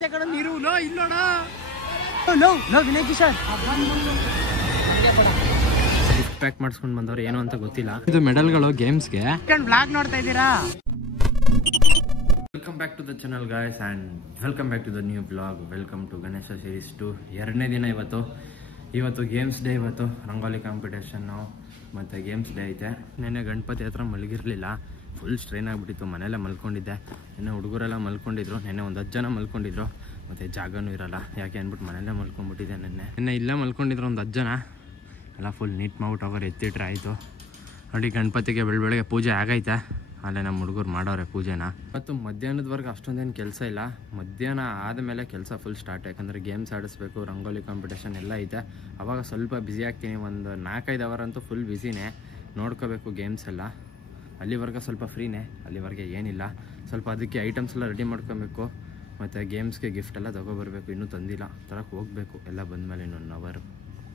ನೀರು ಲೋ ಇಲ್ಲೋಣ ಲೋ ಲೋ ವಿನಯ್ ಕಿಶೋರ್ ಗಿಫ್ಟ್ ಪ್ಯಾಕ್ ಮಾಡಿಸ್ಕೊಂಡು ಬಂದವ್ರು ಏನು ಅಂತ ಗೊತ್ತಿಲ್ಲ. ಇದು ಮೆಡಲ್ಗಳು ಗೇಮ್ಸ್ಗೆ. ಬ್ಲಾಗ್ ನೋಡ್ತಾ ಇದ್ದೀರಾ? Welcome back to the channel guys and welcome back to the new blog. Welcome to Ganesha series 2. ಎರಡನೇ ದಿನ ಇವತ್ತು ಗೇಮ್ಸ್ ಡೇ. ಇವತ್ತು ರಂಗೋಲಿ ಕಾಂಪಿಟೇಷನ್ನು ಮತ್ತು ಗೇಮ್ಸ್ ಡೇ ಐತೆ. ನೆನ್ನೆ ಗಣಪತಿ ಹತ್ರ ಮಲಗಿರಲಿಲ್ಲ, ಫುಲ್ ಸ್ಟ್ರೈನ್ ಆಗಿಬಿಟ್ಟಿತ್ತು. ಮನೆಯಲ್ಲೇ ಮಲ್ಕೊಂಡಿದ್ದೆ. ನೆನ್ನೆ ಹುಡುಗರೆಲ್ಲ ಮಲ್ಕೊಂಡಿದ್ರು. ನೆನ್ನೆ ಒಂದು 10 ಜನ ಮಲ್ಕೊಂಡಿದ್ರು. ಮತ್ತು ಜಾಗನೂ ಇರೋಲ್ಲ, ಯಾಕೆ ಅಂದ್ಬಿಟ್ಟು ಮನೆಯಲ್ಲೇ ಮಲ್ಕೊಂಡ್ಬಿಟ್ಟಿದ್ದೆ. ನೆನ್ನೆ ಇಲ್ಲೇ ಮಲ್ಕೊಂಡಿದ್ರು ಒಂದು 10 ಜನ. ಎಲ್ಲ ಫುಲ್ ನೀಟ್ ಮಾಡ್ಬಿಟ್ಟು ಅವರು ಎತ್ತಿಟ್ರೆ ಆಯಿತು. ನೋಡಿ ಗಣಪತಿಗೆ ಬೆಳಗ್ಗೆ ಪೂಜೆ ಆಗೈತೆ. ಅಲ್ಲೇ ನಮ್ಮ ಹುಡುಗರು ಮಾಡೋರೆ ಪೂಜೆನ. ಮತ್ತು ಮಧ್ಯಾಹ್ನದವರೆಗೆ ಅಷ್ಟೊಂದೇನು ಕೆಲಸ ಇಲ್ಲ. ಮಧ್ಯಾಹ್ನ ಆದಮೇಲೆ ಕೆಲಸ ಫುಲ್ ಸ್ಟಾರ್ಟ್. ಯಾಕಂದರೆ ಗೇಮ್ಸ್ ಆಡಿಸ್ಬೇಕು, ರಂಗೋಲಿ ಕಾಂಪಿಟೇಷನ್ ಎಲ್ಲ ಐತೆ. ಆವಾಗ ಸ್ವಲ್ಪ ಬ್ಯುಸಿ ಆಗ್ತೀನಿ. ಒಂದು 4-5 ಅವರ್ ಅಂತೂ ಫುಲ್ ಬ್ಯುಸಿನೇ. ನೋಡ್ಕೋಬೇಕು ಗೇಮ್ಸ್ ಎಲ್ಲ. ಅಲ್ಲಿವರೆಗೆ ಸ್ವಲ್ಪ ಫ್ರೀನೇ, ಅಲ್ಲಿವರೆಗೆ ಏನಿಲ್ಲ. ಸ್ವಲ್ಪ ಅದಕ್ಕೆ ಐಟಮ್ಸ್ ಎಲ್ಲ ರೆಡಿ ಮಾಡ್ಕೊಬೇಕು. ಮತ್ತು ಗೇಮ್ಸ್ಗೆ ಗಿಫ್ಟ್ ಎಲ್ಲ ತೊಗೊಬರ್ಬೇಕು. ಇನ್ನೂ ತಂದಿಲ್ಲ, ತರಕ್ಕೆ ಹೋಗಬೇಕು ಎಲ್ಲ ಬಂದಮೇಲೆ ಇನ್ನೊಂದು ಅವರು.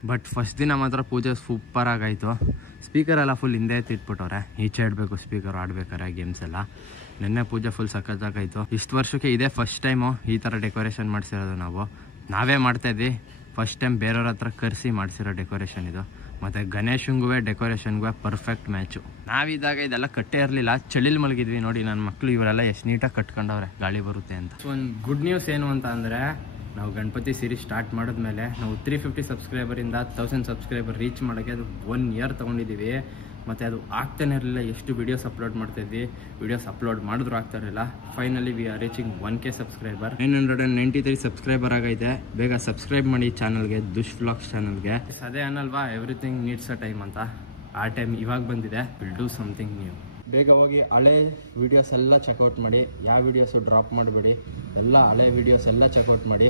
ಬಟ್ ಫಸ್ಟ್ ದಿನ ಮಾತ್ರ ಪೂಜೆ ಸೂಪರಾಗಾಯಿತು. ಸ್ಪೀಕರೆಲ್ಲ ಫುಲ್ ಹಿಂದೆ ಎತ್ತಿಟ್ಬಿಟ್ಟವ್ರೆ. ಈಚೆ ಇಡಬೇಕು ಸ್ಪೀಕರ್ ಆಡ್ಬೇಕಾರೆ ಗೇಮ್ಸ್ ಎಲ್ಲ. ನೆನ್ನೆ ಪೂಜೆ ಫುಲ್ ಸಖತ್ತಾಗಾಯಿತು. ಇಷ್ಟು ವರ್ಷಕ್ಕೆ ಇದೇ ಫಸ್ಟ್ ಟೈಮು ಈ ಥರ ಡೆಕೋರೇಷನ್ ಮಾಡಿಸಿರೋದು. ನಾವೇ ಮಾಡ್ತಾಯಿದ್ವಿ ಫಸ್ಟ್ ಟೈಮ್. ಬೇರೆಯವ್ರ ಹತ್ರ ಕರೆಸಿ ಮಾಡಿಸಿರೋ ಡೆಕೋರೇಷನ್ ಇದು. ಮತ್ತು ಗಣೇಶಂಗೂ ಡೆಕೋರೇಷನ್ಗೂ ಪರ್ಫೆಕ್ಟ್ ಮ್ಯಾಚು. ನಾವಿದ್ದಾಗ ಇದೆಲ್ಲ ಕಟ್ಟೇ ಇರಲಿಲ್ಲ, ಚಳಿಲಿ ಮಲಗಿದ್ವಿ. ನೋಡಿ ನನ್ನ ಮಕ್ಕಳು ಇವರೆಲ್ಲ ಎಷ್ಟು ನೀಟಾಗಿ ಕಟ್ಕೊಂಡವ್ರೆ, ಗಾಳಿ ಬರುತ್ತೆ ಅಂತ. ಒಂದು ಗುಡ್ ನ್ಯೂಸ್ ಏನು ಅಂತ ಅಂದರೆ, ನಾವು ಗಣಪತಿ ಸೀರೀಸ್ ಸ್ಟಾರ್ಟ್ ಮಾಡಿದ್ಮೇಲೆ ನಾವು 350 ಸಬ್ಸ್ಕ್ರೈಬರಿಂದ 1000 ಸಬ್ಸ್ಕ್ರೈಬರ್ ರೀಚ್ ಮಾಡೋಕ್ಕೆ ಅದು 1 ಇಯರ್ ತೊಗೊಂಡಿದ್ದೀವಿ. ಮತ್ತು ಅದು ಆಗ್ತಾನೆ ಇರಲಿಲ್ಲ. ಎಷ್ಟು ವೀಡಿಯೋಸ್ ಅಪ್ಲೋಡ್ ಮಾಡ್ತಾಯಿದ್ವಿ, ವೀಡಿಯೋಸ್ ಅಪ್ಲೋಡ್ ಮಾಡಿದ್ರು ಆಗ್ತಾ ಇರಲಿಲ್ಲ. Finally we are reaching 1K subscriber. 993 subscriber ಆಗೈತೆ. ಬೇಗ ಸಬ್ಸ್ಕ್ರೈಬ್ ಮಾಡಿ ಚಾನಲ್ಗೆ, ದುಷ್ ವ್ಲಾಗ್ಸ್ ಚಾನಲ್ಗೆ. ಅದೇ ಅನ್ನಲ್ವಾ, ಎವ್ರಿಥಿಂಗ್ ನೀಡ್ಸ್ ಅ ಟೈಮ್ ಅಂತ. ಆ ಟೈಮ್ ಇವಾಗ ಬಂದಿದೆ. Will do something new. ಬೇಗ ಹೋಗಿ ಹಳೆ ವೀಡಿಯೋಸ್ ಎಲ್ಲ ಚೆಕ್ಔಟ್ ಮಾಡಿ. ಯಾವ ವೀಡಿಯೋಸು ಡ್ರಾಪ್ ಮಾಡಬೇಡಿ. ಎಲ್ಲ ಹಳೆ ವೀಡಿಯೋಸ್ ಎಲ್ಲ ಚೆಕ್ಔಟ್ ಮಾಡಿ.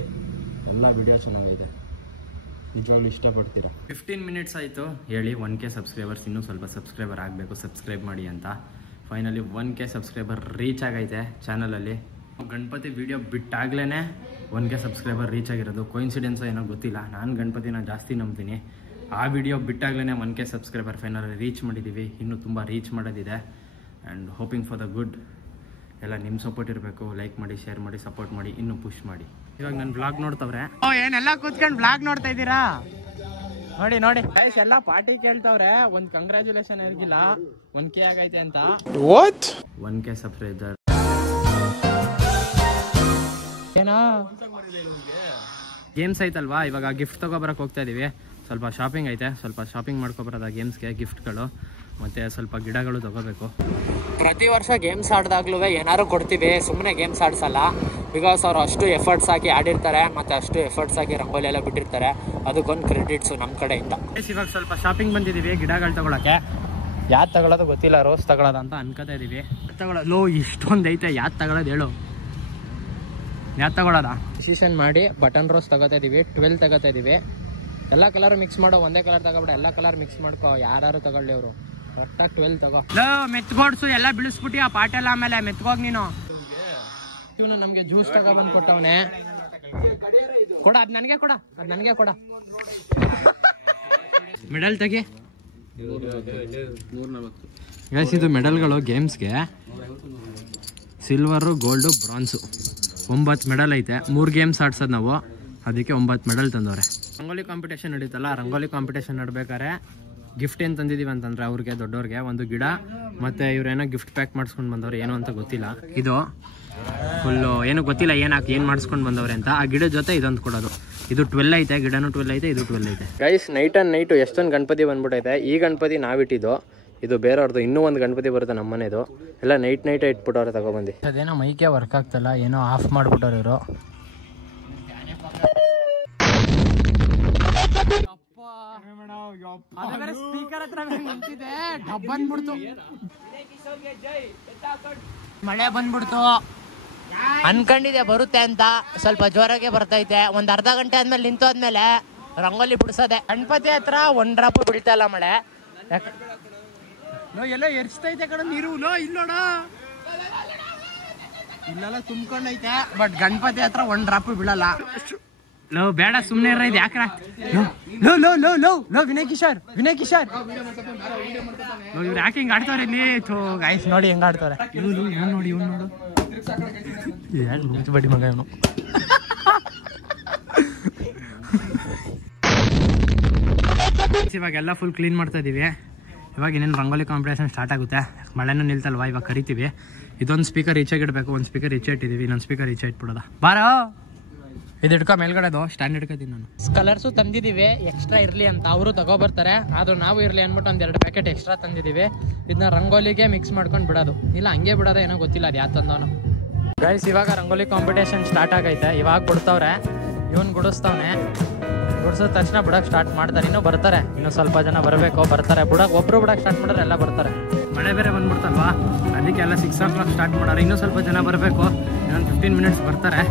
ಎಲ್ಲ ವೀಡಿಯೋ ಚೆನ್ನಾಗೈತೆ, ನಿಜವಾಗ್ಲೂ ಇಷ್ಟಪಡ್ತೀರಾ. 15 ಮಿನಿಟ್ಸ್ ಆಯಿತು ಹೇಳಿ 1K ಸಬ್ಸ್ಕ್ರೈಬರ್ಸ್. ಇನ್ನೂ ಸ್ವಲ್ಪ ಸಬ್ಸ್ಕ್ರೈಬರ್ ಆಗಬೇಕು, ಸಬ್ಸ್ಕ್ರೈಬ್ ಮಾಡಿ ಅಂತ. ಫೈನಲಿ 1K ಸಬ್ಸ್ಕ್ರೈಬರ್ ರೀಚ್ ಆಗೈತೆ ಚಾನಲಲ್ಲಿ. ಗಣಪತಿ ವೀಡಿಯೋ ಬಿಟ್ಟಾಗ್ಲೇ 1K ಸಬ್ಸ್ಕ್ರೈಬರ್ ರೀಚ್ ಆಗಿರೋದು. ಕೋಇನ್ಸಿಡೆನ್ಸೋ ಏನೋ ಗೊತ್ತಿಲ್ಲ. ನಾನು ಗಣಪತಿನ ಜಾಸ್ತಿ ನಂಬ್ತೀನಿ. ಆ ವಿಡಿಯೋ ಬಿಟ್ಟಾಗ್ಲೇ 1K ಸಬ್ಸ್ಕ್ರೈಬರ್ ಫೈನಲಿ ರೀಚ್ ಮಾಡಿದ್ದೀವಿ. ಇನ್ನೂ ತುಂಬ ರೀಚ್ ಮಾಡೋದಿದೆ. And hoping for the good. ಎಲ್ಲ ನಿಮ್ಮ ಸಪೋರ್ಟ್ ಇರಬೇಕು. ಲೈಕ್ ಮಾಡಿ, ಶೇರ್ ಮಾಡಿ, ಸಪೋರ್ಟ್ ಮಾಡಿ, ಇನ್ನೂ ಪುಷ್ ಮಾಡಿ. ಇವಾಗ ನನ್ನ ಬ್ಲಾಗ್ ನೋಡ್ತವ್ರೆ. ಏನೆಲ್ಲ ಕೂತ್ಕೊಂಡು ಬ್ಲಾಗ್ ನೋಡ್ತಾ ಇದ್ದೀರಾ? ನೋಡಿ ನೋಡಿ ಗೈಸ್, ಎಲ್ಲ ಪಾರ್ಟಿ ಕೇಳ್ತವ್ರೆ. ಒಂದು ಕಂಗ್ರ್ಯಾಚುಲೇಷನ್ ಆಗಿಲ್ಲ, 1K ಆಗೈತೆ ಅಂತ. 1K ಸಬ್ಸ್ಕ್ರೈಬರ್ ಏನೋ ಗೇಮ್ಸ್ ಐತಲ್ವಾ, ಇವಾಗ ಗಿಫ್ಟ್ ತಗೊಬರಕ್ಕೆ ಹೋಗ್ತಾ ಇದೀವಿ. ಸ್ವಲ್ಪ ಶಾಪಿಂಗ್ ಐತೆ, ಸ್ವಲ್ಪ ಶಾಪಿಂಗ್ ಮಾಡ್ಕೊಬರೋದ ಗೇಮ್ಸ್ಗೆ ಗಿಫ್ಟ್ಗಳು. ಮತ್ತು ಸ್ವಲ್ಪ ಗಿಡಗಳು ತಗೋಬೇಕು. ಪ್ರತಿ ವರ್ಷ ಗೇಮ್ಸ್ ಆಡಿದಾಗ್ಲೂ ಏನಾದ್ರು ಕೊಡ್ತೀವಿ, ಸುಮ್ಮನೆ ಗೇಮ್ಸ್ ಆಡಿಸಲ್ಲ. ಬಿಕಾಸ್ ಅವ್ರು ಅಷ್ಟು ಎಫರ್ಟ್ಸ್ ಹಾಕಿ ಆಡಿರ್ತಾರೆ, ಮತ್ತು ಅಷ್ಟು ಎಫರ್ಟ್ಸ್ ಹಾಕಿ ರಂಗೋಲಿ ಎಲ್ಲ ಬಿಟ್ಟಿರ್ತಾರೆ. ಅದಕ್ಕೊಂದು ಕ್ರೆಡಿಟ್ಸು ನಮ್ಮ ಕಡೆಯಿಂದ. ಇವಾಗ ಸ್ವಲ್ಪ ಶಾಪಿಂಗ್ ಬಂದಿದ್ದೀವಿ ಗಿಡಗಳು ತಗೊಳಕ್ಕೆ. ಯಾವ್ದು ತಗೊಳ್ಳೋದು ಗೊತ್ತಿಲ್ಲ, ರೋಸ್ ತಗೊಳ್ಳೋದು ಅಂತ ಅನ್ಕೋತಾ ಇದ್ದೀವಿ. ತಗೊಳ್ಳೋದು ಇಷ್ಟೊಂದು ಐತೆ, ಯಾವ್ದು ತಗೊಳ್ಳೋದು ಹೇಳು? ಯಾವ್ದು ತಗೊಳ್ಳೋದ ಡಿಸಿಷನ್ ಮಾಡಿ ಬಟನ್ ರೋಸ್ ತಗೋತಾ ಇದ್ದೀವಿ. 12 ತಗೋತಾ ಇದ್ದೀವಿ. ಎಲ್ಲ ಕಲರ್ ಮಿಕ್ಸ್ ಮಾಡೋ, ಒಂದೇ ಕಲರ್ ತಗೋಬೇಡ, ಎಲ್ಲ ಕಲರ್ ಮಿಕ್ಸ್ ಮಾಡ್ಕೋ. ಯಾರು ತಗೊಳ್ಳಿ ಅವರು, ಒಟ್ಟಾಗಿ 12 ತಗೋ. ಮೆತ್ಗೋಡ್ಸು ಎಲ್ಲ ಬಿಡಿಸ್ಬಿಟ್ಟು ಆ ಪಾಟ್ ಎಲ್ಲ ಆಮೇಲೆ ಮೆತ್ಕೋಗಿ ನೀನು. ಇವನು ನಮಗೆ ಜ್ಯೂಸ್ ತಗೊಬಂದು ಕೊಟ್ಟವನೆ. ಕೊಡ, ಅದು ನನಗೆ ಕೊಡ, ಅದು ನನಗೆ ಕೊಡ. ಮೆಡಲ್ ತೆಗಿ. ಇದು ಮೆಡಲ್ಗಳು ಗೇಮ್ಸ್ಗೆ. ಸಿಲ್ವರು, ಗೋಲ್ಡು, ಬ್ರಾನ್ಸು 9 ಮೆಡಲ್ ಐತೆ. 3 ಗೇಮ್ಸ್ ಆಡ್ಸೋದು ನಾವು, ಅದಕ್ಕೆ 9 ಮೆಡಲ್ ತಂದವ್ರೆ. ರಂಗೋಲಿ ಕಾಂಪಿಟೇಷನ್ ನಡೀತಲ್ಲ, ರಂಗೋಲಿ ಕಾಂಪಿಟೇಷನ್ ನಡ್ಬೇಕಾರೆ ಗಿಫ್ಟ್ ಏನು ತಂದಿದ್ದೀವಿ ಅಂತಂದರೆ ಅವ್ರಿಗೆ, ದೊಡ್ಡವ್ರಿಗೆ ಒಂದು ಗಿಡ. ಮತ್ತು ಇವರೇನೋ ಗಿಫ್ಟ್ ಪ್ಯಾಕ್ ಮಾಡಿಸ್ಕೊಂಡು ಬಂದವ್ರು, ಏನು ಅಂತ ಗೊತ್ತಿಲ್ಲ. ಇದು ಫುಲ್ಲು ಏನೂ ಗೊತ್ತಿಲ್ಲ ಏನು ಮಾಡಿಸ್ಕೊಂಡು ಬಂದವ್ರೆ ಅಂತ. ಆ ಗಿಡದ ಜೊತೆ ಇದೊಂದು ಕೊಡೋದು. ಇದು 12 ಐತೆ, ಗಿಡನೂ 12 ಐತೆ, ಇದು 12 ಐತೆ. ಗೈಸ್, ನೈಟು ಎಷ್ಟೊಂದು ಗಣಪತಿ ಬಂದ್ಬಿಟ್ಟೈತೆ. ಈ ಗಣಪತಿ ನಾವಿಟ್ಟಿದ್ದು, ಇದು ಬೇರೆಯವ್ರದ್ದು. ಇನ್ನೂ ಒಂದು ಗಣಪತಿ ಬರುತ್ತೆ ನಮ್ಮ ಮನೆದು. ಎಲ್ಲ ನೈಟೇ ಇಟ್ಬಿಟ್ಟವ್ರೆ ತಗೊಬಂದು. ಅದೇನೋ ಮೈಕೆ ವರ್ಕ್ ಆಗ್ತಲ್ಲ, ಏನೋ ಆಫ್ ಮಾಡಿಬಿಟ್ಟವ್ರು ಇವರು. ಮಳೆ ಬಂದ್ಬಿಡ್ತು, ಅನ್ಕೊಂಡಿದೆ ಬರುತ್ತೆ ಅಂತ. ಸ್ವಲ್ಪ ಜೋರಾಗೆ ಬರ್ತೈತೆ. ಒಂದು ಅರ್ಧ ಗಂಟೆ ಆದ್ಮೇಲೆ ನಿಂತೋದ್ಮೇಲೆ ರಂಗೋಲಿ ಬಿಡಿಸೋದೆ. ಗಣಪತಿ ಹತ್ರ 1 ಡ್ರಾಪ್ ಬಿಡ್ತಾ ಇಲ್ಲ ಮಳೆ. ಎಲ್ಲೋ ಎರ್ಸ್ತೈತೆ ಕಡೆ ನೀರು. ಇಲ್ಲೋಣ, ಇಲ್ಲೆಲ್ಲ ತುಂಬ್ಕೊಂಡೈತೆ. ಬಟ್ ಗಣಪತಿ ಹತ್ರ 1 ಡ್ರಾಪ್ ಬೀಳಲ್ಲ. ಲೋ ಬೇಡ, ಸುಮ್ಮನೆ ಇರ. ಇದು ಯಾಕ್ರ? ಲೋ ಲೋ ಲೋ ಲೋ ಲೋ ವಿನಯ್ ಕಿಶೋರ್, ವಿನಯ್ ಕಿಶೋರ್ ಇವ್ರು ಯಾಕೆ ಹಿಂಗೆ ಆಡ್ತವ್ರೆ ಇಲ್ಲಿ? ಗೈಸ್ ನೋಡಿ ಹೆಂಗ್ ಆಡ್ತವ್ರೆ. ನೋಡಿ, ಇವ್ನು ನೋಡು. ಬಡಿ ಮಗ ಇವನು. ಇವಾಗೆಲ್ಲ ಫುಲ್ ಕ್ಲೀನ್ ಮಾಡ್ತಾ ಇದೀವಿ. ಇವಾಗ ಇನ್ನೇನು ರಂಗೋಲಿ ಕಾಂಪಿಟೇಷನ್ ಸ್ಟಾರ್ಟ್ ಆಗುತ್ತೆ. ಮಳೆನೂ ನಿಲ್ತಲ್ವಾ, ಇವಾಗ ಕರಿತೀವಿ. ಇದೊಂದು ಸ್ಪೀಕರ್ ಈಚೆಗೆ ಇಡಬೇಕು, ಒಂದು ಸ್ಪೀಕರ್ ಈಚೆ ಇಟ್ಟಿದ್ದೀವಿ, ಇನ್ನೊಂದು ಸ್ಪೀಕರ್ ಈಚೆ ಇಟ್ಬಿಡೋದ. ಬಾರೋ ಇದು ಇಟ್ಕೊ, ಮೇಲ್ಗಡೆದು ಸ್ಟ್ಯಾಂಡ್ ಇಟ್ಕೊತೀನಿ ನಾನು. ಕಲರ್ಸು ತಂದಿದ್ದೀವಿ ಎಕ್ಸ್ಟ್ರಾ ಇರಲಿ ಅಂತ, ಅವರು ತಗೊಬರ್ತಾರೆ. ಆದರೂ ನಾವು ಇರಲಿ ಅಂದ್ಬಿಟ್ಟು ಒಂದು 2 ಪ್ಯಾಕೆಟ್ ಎಕ್ಸ್ಟ್ರಾ ತಂದಿದ್ದೀವಿ. ಇದನ್ನ ರಂಗೋಲಿಗೆ ಮಿಕ್ಸ್ ಮಾಡ್ಕೊಂಡು ಬಿಡೋದು, ಇಲ್ಲ ಹಂಗೆ ಬಿಡೋದು, ಏನೋ ಗೊತ್ತಿಲ್ಲ ಅದು ಯಾವ ತಂದವನು. ಗೈಸ್ ಇವಾಗ ರಂಗೋಲಿ ಕಾಂಪಿಟೇಷನ್ ಸ್ಟಾರ್ಟ್ ಆಗೈತೆ. ಇವಾಗ ಬಿಡ್ತವ್ರೆ, ಇವನು ಗುಡಿಸ್ತವನೆ. ಗುಡಿಸಿದ ತಕ್ಷಣ ಬಿಡೋಕೆ ಸ್ಟಾರ್ಟ್ ಮಾಡ್ತಾರೆ. ಇನ್ನೂ ಬರ್ತಾರೆ, ಇನ್ನೂ ಸ್ವಲ್ಪ ಜನ ಬರಬೇಕು, ಬರ್ತಾರೆ. ಒಬ್ಬರು ಬಿಡೋಕೆ ಸ್ಟಾರ್ಟ್ ಮಾಡಿದ್ರೆ ಎಲ್ಲ ಬರ್ತಾರೆ. ಮಳೆ ಬೇರೆ ಬಂದ್ಬಿಡ್ತಲ್ವಾ, ಅದಕ್ಕೆ ಎಲ್ಲ 6 o'clock ಸ್ಟಾರ್ಟ್ ಮಾಡೋರು. ಇನ್ನೂ ಸ್ವಲ್ಪ ಜನ ಬರಬೇಕು, ಇನ್ನೊಂದು 15 minutes ಬರ್ತಾರೆ.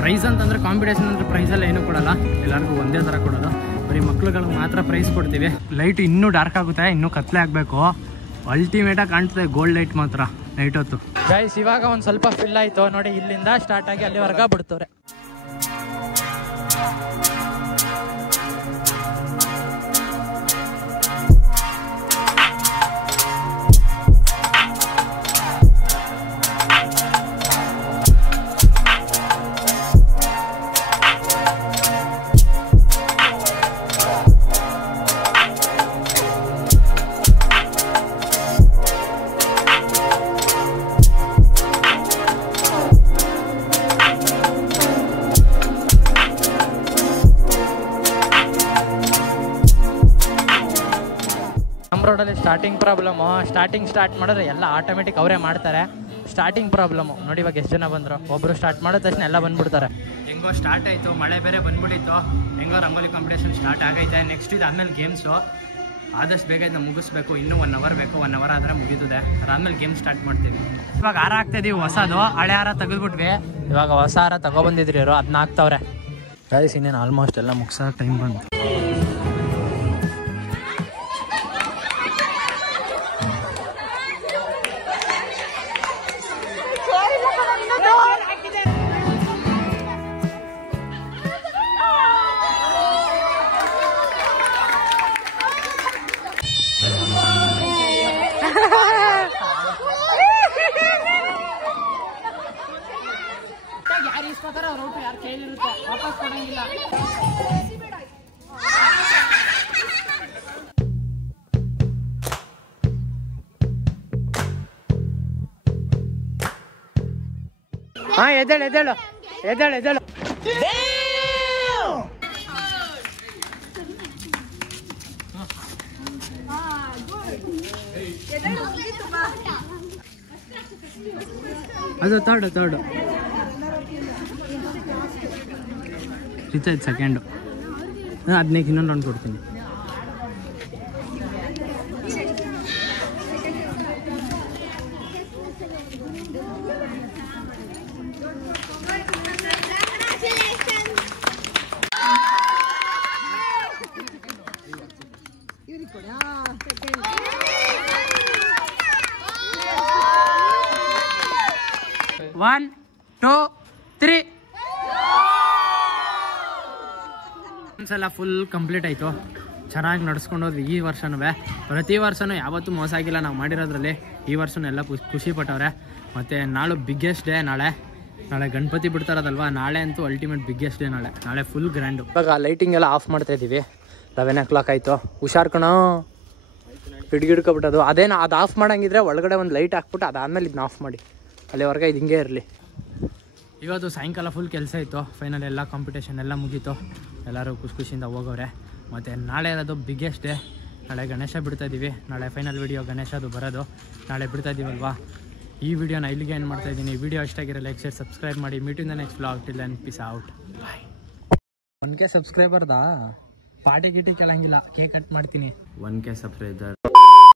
ಪ್ರೈಸ್ ಅಂತಂದರೆ ಕಾಂಪಿಟೇಷನ್ ಅಂದರೆ ಪ್ರೈಸೆಲ್ಲ ಏನೂ ಕೊಡೋಲ್ಲ, ಎಲ್ಲರಿಗೂ ಒಂದೇ ಥರ ಕೊಡೋದು. ಬರೀ ಮಕ್ಳುಗಳಿಗೆ ಮಾತ್ರ ಪ್ರೈಸ್ ಕೊಡ್ತೀವಿ. ಲೈಟ್ ಇನ್ನೂ ಡಾರ್ಕ್ ಆಗುತ್ತೆ, ಇನ್ನೂ ಕತ್ಲೆ ಆಗಬೇಕು. ಅಲ್ಟಿಮೇಟಾಗಿ ಕಾಣ್ತದೆ ಗೋಲ್ಡ್ ಲೈಟ್ ಮಾತ್ರ ನೈಟ್ ಹೊತ್ತು. ಗೈಸ್ ಇವಾಗ ಒಂದು ಸ್ವಲ್ಪ ಫಿಲ್ ಆಯಿತು ನೋಡಿ, ಇಲ್ಲಿಂದ ಸ್ಟಾರ್ಟ್ ಆಗಿ ಅಲ್ಲಿವರೆಗೆ ಬಿಡ್ತವ್ರೆ. ರೋಡಲ್ಲಿ ಸ್ಟಾರ್ಟಿಂಗ್ ಪ್ರಾಬ್ಲಮ್ಮು. ಸ್ಟಾರ್ಟ್ ಮಾಡಿದ್ರೆ ಎಲ್ಲ ಆಟೋಮೆಟಿಕ್ ಅವರೇ ಮಾಡ್ತಾರೆ. ಸ್ಟಾರ್ಟಿಂಗ್ ಪ್ರಾಬ್ಲಮ್ಮು ನೋಡಿ. ಇವಾಗ ಎಷ್ಟು ಜನ ಬಂದರು, ಒಬ್ಬರು ಸ್ಟಾರ್ಟ್ ಮಾಡಿದ ತಕ್ಷಣ ಎಲ್ಲ ಬಂದ್ಬಿಡ್ತಾರೆ. ಹೆಂಗೋ ಸ್ಟಾರ್ಟ್ ಆಯಿತು, ಮಳೆ ಬೇರೆ ಬಂದ್ಬಿಟ್ಟಿತ್ತು. ಹೆಂಗೋ ರಂಗೋಲಿ ಕಾಂಪಿಟೇಷನ್ ಸ್ಟಾರ್ಟ್ ಆಗೈತೆ. ನೆಕ್ಸ್ಟ್ ಇದು ಆದಮೇಲೆ ಗೇಮ್ಸು ಆದಷ್ಟು ಬೇಗ ಇದನ್ನ ಮುಗಿಸ್ಬೇಕು. ಇನ್ನೂ 1 hour ಬೇಕು, 1 hour ಆದರೆ ಮುಗಿತದೆ. ಅದಾದಮೇಲೆ ಗೇಮ್ ಸ್ಟಾರ್ಟ್ ಮಾಡ್ತೀವಿ. ಇವಾಗ ಹಾರ ಹಾಕ್ತಾಯಿದ್ದೀವಿ ಹೊಸದು, ಹಳೆ ಹಾರ ತೆಗೆದ್ಬಿಟ್ವಿ. ಇವಾಗ ಹೊಸ ಹಾರ ತಗೊಬಂದಿದ್ರಿ ಇವರು, ಅದನ್ನ ಹಾಕ್ತವ್ರೆ. ಗೈಸ್ ಇನ್ನೇನು ಆಲ್ಮೋಸ್ಟ್ ಎಲ್ಲ ಮುಗಿಸೋ ಟೈಮ್ ಬಂತು. ಯಾರು ಇಸ್ಕೋತಾರ ಅವ್ರ ಔಟ್, ಯಾರು ಕೈಲಿರುತ್ತೆ ವಾಪಸ್ ಕೊಡಂಗಿಲ್ಲ. ಹಾ ಎದ್ದೇಳು ಎದ್ದೇಳು ಎದ್ದೇಳು ಎದ್ದೇಳು. ಅದು ತರ್ಡು ರಿಚಾರ್ಜ್ ಸೆಕೆಂಡು. 15 ಇನ್ನೊಂದು ರೌಂಡ್ ಕೊಡ್ತೀನಿ. One, two, three. ಒಂದ್ಸಲ ಫುಲ್ ಕಂಪ್ಲೀಟ್ ಆಯಿತು. ಚೆನ್ನಾಗಿ ನಡ್ಸ್ಕೊಂಡು ಹೋದ್ವಿ ಈ ವರ್ಷನೂ. ಪ್ರತಿ ವರ್ಷನೂ ಯಾವತ್ತೂ ಮೋಸ ಆಗಿಲ್ಲ ನಾವು ಮಾಡಿರೋದ್ರಲ್ಲಿ. ಈ ವರ್ಷನೂ ಎಲ್ಲ ಖುಷಿ ಪಟ್ಟವ್ರೆ. ಮತ್ತು ನಾಳೆ ಬಿಗ್ಗೆಸ್ಟ್ ಡೇ. ನಾಳೆ ಗಣಪತಿ ಬಿಡ್ತಾರದಲ್ವಾ, ನಾಳೆ ಅಂತೂ ಅಲ್ಟಿಮೇಟ್ ಬಿಗ್ಗೆಸ್ಟ್ ಡೇ. ನಾಳೆ ಫುಲ್ ಗ್ರ್ಯಾಂಡು. ಇವಾಗ ಲೈಟಿಂಗ್ ಎಲ್ಲ ಆಫ್ ಮಾಡ್ತಾಯಿದ್ದೀವಿ. 11 o'clock ಆಯಿತು. ಹುಷಾರ್ ಕಣೋ, ಹಿಡ್ಗಿಡ್ಕೊಬಿಟ್ಟದು. ಅದೇನು ಅದು ಆಫ್ ಮಾಡೋಂಗಿದ್ರೆ ಒಳಗಡೆ ಒಂದು ಲೈಟ್ ಹಾಕ್ಬಿಟ್ಟು ಅದಾದಮೇಲೆ ಇದನ್ನ ಆಫ್ ಮಾಡಿ, ಅಲ್ಲಿವರೆಗೆ ಇದು ಹಿಂಗೆ ಇರಲಿ. ಇವತ್ತು ಸಾಯಂಕಾಲ ಫುಲ್ ಕೆಲಸ ಇತ್ತು. ಫೈನಲ್ ಎಲ್ಲ ಕಾಂಪಿಟೇಷನ್ ಎಲ್ಲ ಮುಗೀತು. ಎಲ್ಲರೂ ಖುಷಿಯಿಂದ ಹೋಗೋರೆ. ಮತ್ತು ನಾಳೆ ಅದು ಬಿಗ್ಗೆಸ್ಟ್ ಡೇ. ನಾಳೆ ಗಣೇಶ ಬಿಡ್ತಾಯಿದ್ದೀವಿ. ನಾಳೆ ಫೈನಲ್ ವಿಡಿಯೋ ಗಣೇಶದು ಬರೋದು. ನಾಳೆ ಬಿಡ್ತಾಯಿದ್ದೀವಲ್ವಾ. ಈ ವಿಡಿಯೋನ ಇಲ್ಲಿಗೆ ಏನು ಮಾಡ್ತಾಯಿದ್ದೀನಿ. ವಿಡಿಯೋ ಇಷ್ಟಾಗಿರೋ ಲೈಕ್ ಶೇರ್ ಸಬ್ಸ್ಕ್ರೈಬ್ ಮಾಡಿ. Meet in the next vlog. Till then peace out. Bye. 1K ಸಬ್ಸ್ಕ್ರೈಬರ್ದಾ ಪಾರ್ಟಿ ಗೀಟಿ ಕೇಳಂಗಿಲ್ಲ, ಕೇಕ್ ಕಟ್ ಮಾಡ್ತೀನಿ. 1K subscriber